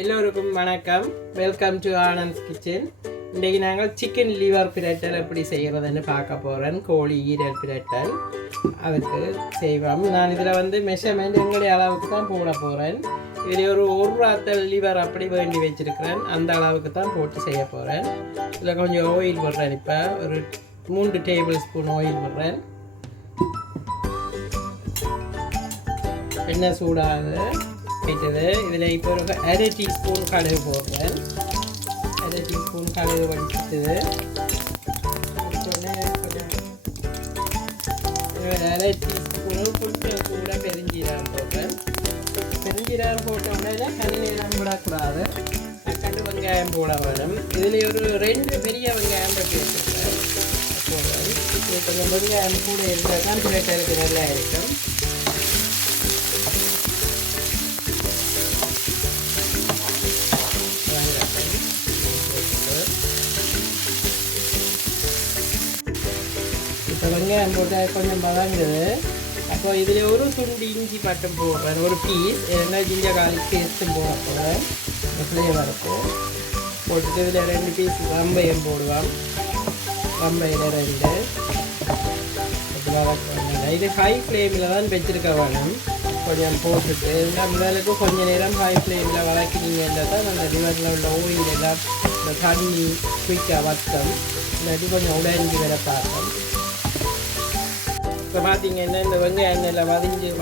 எல்லோருக்கும் வணக்கம். Welcome to Anand's kitchen. இன்றைக்கி நாங்கள் சிக்கன் லிவர் பிரட்டல் எப்படி செய்கிறதுன்னு பார்க்க போகிறேன். கோழி ஈரல் பிரட்டல் அதுக்கு செய்வோம். நான் இதில் மெஷர்மெண்ட் எங்களுடைய அளவுக்கு தான் போட போகிறேன். இதில் ஒரு ராத்தல் லிவர் அப்படி வேண்டி வச்சுருக்கிறேன். அந்த அளவுக்கு தான் போட்டு செய்ய போகிறேன். இதில் கொஞ்சம் ஆயில் விடுறேன். இப்போ ஒரு 3 டேபிள் ஸ்பூன் ஆயில் விடுறேன். எண்ணெய் சூடாகுது. இதில் இப்போ ஒரு 1/2 டீஸ்பூன் கடுகு போடுறேன். 1/2 டீஸ்பூன் கடுகு வடிச்சிட்டுது. 1/2 டீஸ்பூனு கொஞ்சம் கூட பெருஞ்சீரகம் போடுறேன். பெருஞ்சீரகம் போட்டோம்னா கறி நேரம் விடக்கூடாது. கண்டு வெங்காயம் போட வேணும். இதில் ஒரு 2 பெரிய வெங்காயம் பற்றி வச்சுருக்கேன் போடுறேன். இது கொஞ்சம் வெங்காயம் கூட இருந்தால் தான் பிரட்டலுக்கு நல்லா இருக்கும். இப்போ வெங்காயம் போட்டு கொஞ்சம் வதங்குது. அப்போ இதில் ஒரு துண்டு இஞ்சி மட்டும் போடுறேன். ஒரு பீஸ் என்ன ஜிஞ்சர் கார்லிக் பேஸ்ட்டும் போட போகிறேன். ஃப்ளேவருக்கு போட்டுட்டு இதில் 2 பீஸ் வெம்பயம் போடுவேன். வெம்பையில் 2 வதக்கணும். இது ஹை ஃப்ளேமில் தான் வச்சுருக்க வேணும். கொஞ்சம் போட்டுட்டு இந்த முதலுக்கு கொஞ்சம் நேரம் ஹை ஃப்ளேமில் வதக்கினீங்கன்னா தான் அந்த லிவரில் உள்ள ஓயில் எல்லாம் இந்த தண்ணி குயிக்காக வத்தம். இல்லாட்டி கொஞ்சம் உடைஞ்சி வர பார்த்தோம். இப்போ பார்த்தீங்கன்னா இந்த வெங்காயம் எண்ணெயில்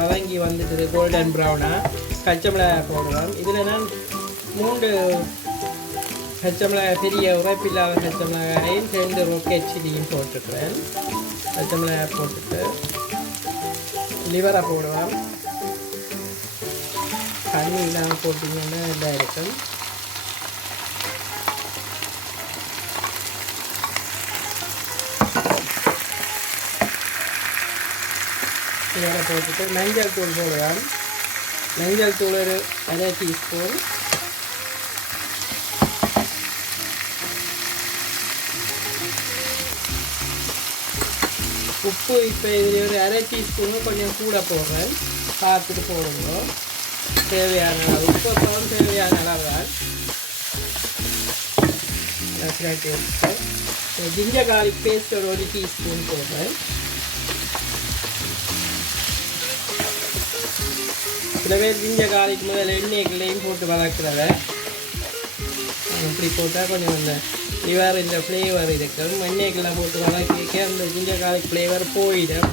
வதங்கி வந்துட்டு கோல்டன் ப்ரௌனாக பச்சை மிளகாய் போடுவோம். இதில் நான் 3 பச்சை மிளகாய், பெரிய உரைப்பில்லாத பச்சை மிளகாயும் 2 ரொக்கெட் சில்லியும் போட்டுக்கிறேன். பச்சை மிளகாய் போட்டுட்டு லிவரை போடுவோம். தண்ணியெலாம் போட்டிங்கன்னா நல்லா இருக்கும். லிவரை போட்டுட்டு மஞ்சள் தூள் போடுவோம். மஞ்சள் தூள் ஒரு 1/2 டீஸ்பூன். உப்பு இப்போ இதில் ஒரு 1/2 டீஸ்பூனு கொஞ்சம் கூட போடுறேன். பார்த்துட்டு போடுங்க. தேவையான அளவு உப்பு அப்புறம் தேவையான அளவு தான் பிரட்டி வச்சுட்டு ஜிஞ்சர் கார்லிக் பேஸ்ட் ஒரு 1 டீஸ்பூன் போடுறேன். சில பேர் ஜிஞ்சர் கார்லிக் முதல்ல எண்ணெய்களையும் போட்டு வதக்கிறத இப்படி போட்டால் கொஞ்சம் அந்த லிவர் இந்த ஃப்ளேவர் இருக்கும். எண்ணெய்களை போட்டு வதக்கிக்க அந்த ஜிஞ்சர் கார்லிக் ஃப்ளேவர் போயிடும்.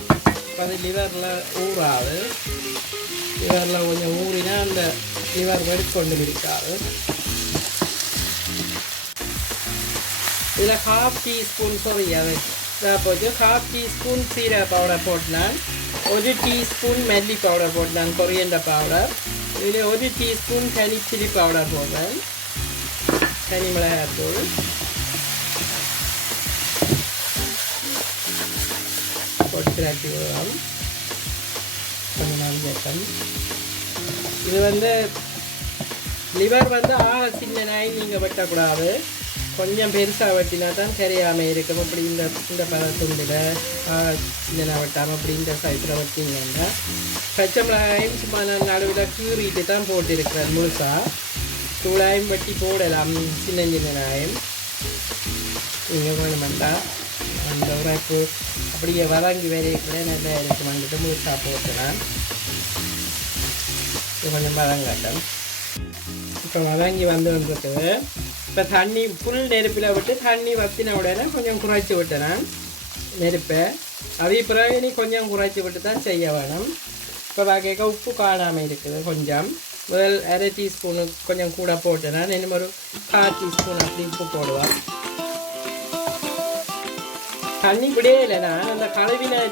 அது லிவரில் ஊறாது. லிவரில் கொஞ்சம் ஊறினா அந்த லிவர் வெடிக்கொண்டு இருக்காது. இதில் 1/2 டீஸ்பூன் அது போச்சு. 1/2 டீஸ்பூன் சீரக பவுடர் போட்டேன். 1 டீஸ்பூன் மல்லி பவுடர் போட்டேன். Coriander powder. இதில் 1 டீஸ்பூன் தனி சில்லி பவுடர் போட்டேன். தனி மிளகாய்த்தூள் போட்டு கிராட்டி விடுவோம். கொஞ்சம் நாள் இது லிவர் சின்ன நாய் நீங்கள் வெட்டக்கூடாது. கொஞ்சம் பெருசாக வெட்டினா தான் கரையாமல் இருக்கும். அப்படி இந்த பதத்துண்டில் சின்ன வெட்டாமல் அப்படி இந்த சைஸில் வெட்டிங்கன்னா பச்சை மிளகாயும் சும்மா நான் நடுவில் கீறிட்டு தான் போட்டிருக்கிறேன். முழுசாக தூளாயும் வெட்டி போடலாம். சின்ன சின்ன நாயும் நீங்கள் வேணுமெண்டா அந்த உரைப்பு அப்படியே வதங்கி வரையக்கூட நல்லா இருக்கும். வந்துட்டு முழுசாக போட்டுலாம் கொஞ்சம் வதங்கட்டும். இப்போ வதங்கி வந்துருக்குது. இப்போ தண்ணி ஃபுல் நெருப்பில் விட்டு தண்ணி வற்றின உடனே கொஞ்சம் குறைச்சி விட்டுறேன் நெருப்பை. அதே பிறகு நீ கொஞ்சம் குறைச்சி விட்டு தான் செய்ய வேணும். இப்போ பார்க்க உப்பு காணாமல் இருக்குது. கொஞ்சம் முதல் 1/2 டீஸ்பூனு கொஞ்சம் கூட போட்டேன்னா இன்னும் ஒரு 1/4 டீஸ்பூன் அப்படி உப்பு போடுவேன். தண்ணி இப்படியே இல்லைன்னா அந்த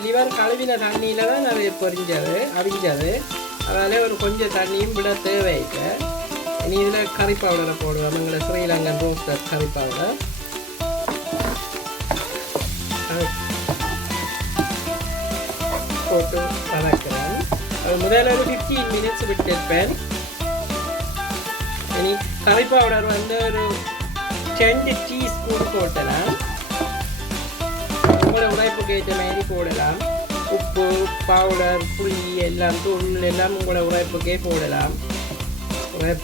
லிவர் கழுவின தண்ணியில் தான் அது அவிஞ்சது. அதனால் ஒரு கொஞ்சம் தண்ணியும் விட தேவையில்லை. இனி இதில் கறி பவுடரை போடுவோம். எங்களை ஸ்ரீலங்கன் ரோஸ்டர் கறி பவுடர் போட்டு வதக்கிறேன். அது முதல்ல ஒரு 15 மினிட்ஸ் விட்டுருப்பேன். இனி கறி பவுடர் ஒரு 2 டீஸ்பூன் போட்டேன்னா உங்களோட உழைப்புக்கு ஏற்ற மாதிரி போடலாம். உப்பு, பவுடர், புளி எல்லாம் தூள் எல்லாம் உங்களோட உழைப்புக்கே போடலாம்.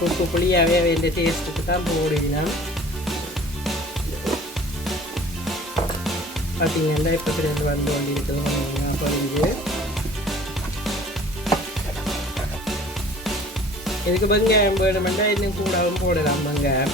உப்பு புளியாகவே வேண்டிய டேஸ்ட்டுக்கு தான் போடுவினோம். பார்த்தீங்கன்னா இப்போ ரெண்டு வந்து கொண்டு இருக்குது பொரிஞ்சு. இதுக்கு வெங்காயம் வேணுமெண்டா இன்னும் கூடவும் போடலாம் வெங்காயம்.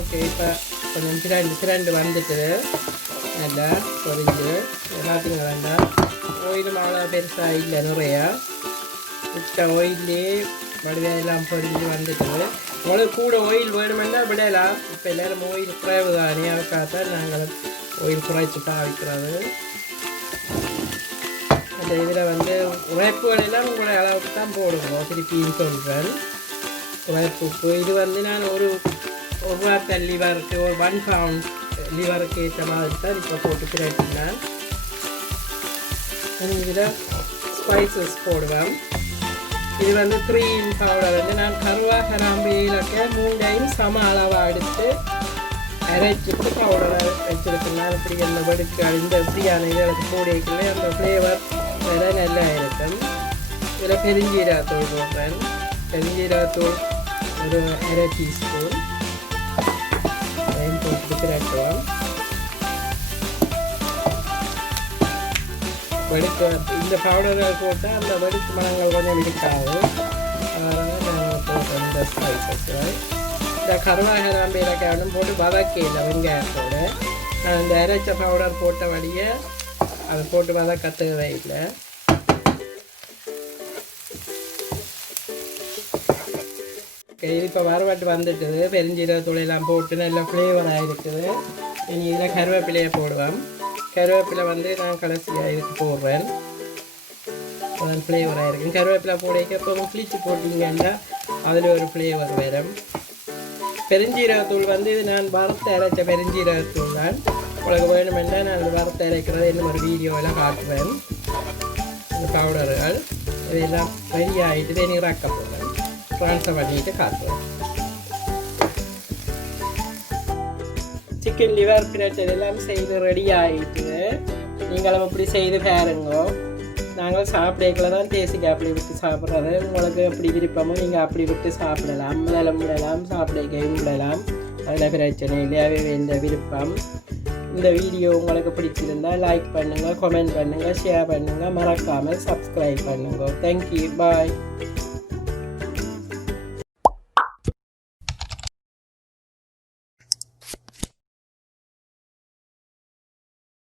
ஓகே, இப்போ கொஞ்சம் சிரண்டு வந்துட்டு நல்லா பொரிஞ்சு எல்லாத்தையும் வேண்டாம். ஆயிலும் அவ்வளோ பெருசாக இல்லை, நிறையா விட்ட ஆயிலே வடிவையெல்லாம் பொரிஞ்சு வந்துட்டு. உங்களுக்கு கூட ஆயில் வேணுமென்னா விடலாம். இப்போ எல்லோரும் ஆயில் குறைவு தானே, அதுக்காகத்தான் நாங்கள் ஆயில் குறைச்சி பாவிக்கிறது. அந்த இதில் வந்து உழைப்புகளெல்லாம் உங்களுடைய அளவுக்கு தான் போடுவோம். திருப்பின்னு சொல்கிறேன். உழைப்பு இது வந்து நான் ஒரு வார்த்தல் லிவருக்கு ஒரு 1 pound லிவருக்கு ஏற்ற மாதிரி தான் இப்போ போட்டு பிரட்டினேன். இதில் ஸ்பைசஸ் போடுவேன். இது வந்து Cumin Powder வந்து நான் கருவா கிராம்பு ஏலக்காய் 3ஐயும் சம அளவாக எடுத்து அரைச்சிட்டு பவுடரை வச்சுருக்கேன். இப்படி அந்த வெடுக்கு இந்த இப்படியான இதில் போடிக்கல அந்த ஃப்ளேவர் வேறு நல்லா இருக்கும். இதில் பெருஞ்சீரகத்தூள் போடுறேன். பெருஞ்சீரகத்தூள் ஒரு 1/2 டீஸ்பூன் போட்டு பிரட்டுவோம். வெடுக்கு இந்த பவுடர்கள் போட்டால் அந்த வெடுக்கு மரங்கள் கொஞ்சம் இருக்காது. அதனால் நாங்கள் போட்டோம் இந்த ஸ்பைசஸ். இந்த கருவாகிராம்பு இலக்காயும் போட்டு வதக்கையில் வெங்காயத்தோடு நான் இந்த அரைச்ச பவுடர் போட்ட வழியை அதை போட்டு வதக்க தேவையில்லை. இது இப்போ வறுவட்டு வந்துட்டுது. பெருஞ்சீரகத்தூள் எல்லாம் போட்டு நல்லா ஃப்ளேவராக இருக்குது. இனி இதில் கருவேப்பிலையை போடுவேன். கருவேப்பிலை வந்து நான் கடைசியாக இதுக்கு போடுறேன். அதான் ஃப்ளேவராக இருக்கும். கருவேப்பிலை போடைக்க அப்புறம் கிழிச்சு போட்டிங்கன்னா அதில் ஒரு ஃப்ளேவர் வரும். பெருஞ்சீரகத்தூள் வந்து இது நான் வறுத்து அரைச்ச பெருஞ்சீரகத்தூள் தான். உங்களுக்கு வேணுமென்றா நான் வறுத்து அரைக்கிறது இன்னும் ஒரு வீடியோவில் காட்டுவேன். இந்த பவுடர்கள் இதெல்லாம் ரெடி ஆகிட்டு வெந்நீராக்க போடுறேன். ட்ரான்ஸ்ஃபர் பண்ணிட்டு காட்டுவேன். சிக்கன் லிவர் பிரட்டல் எல்லாம் செய்து ரெடி ஆகிட்டு நீங்களும் அப்படி செய்து பாருங்கோ. நாங்கள் சாப்பிடக்குள்ள தான் தேசிக்காய் அப்படி விட்டு சாப்பிட்றது. உங்களுக்கு எப்படி விருப்பமோ நீங்கள் அப்படி விட்டு சாப்பிடலாம். விடலாம் சாப்பிடக்கையும் விடலாம். அதில் பிரச்சனை இல்லையாவே இந்த விருப்பம். இந்த வீடியோ உங்களுக்கு பிடிச்சிருந்தால் லைக் பண்ணுங்கள், கமெண்ட் பண்ணுங்கள், ஷேர் பண்ணுங்கள், மறக்காமல் சப்ஸ்கிரைப் பண்ணுங்க. தேங்க்யூ, பாய்.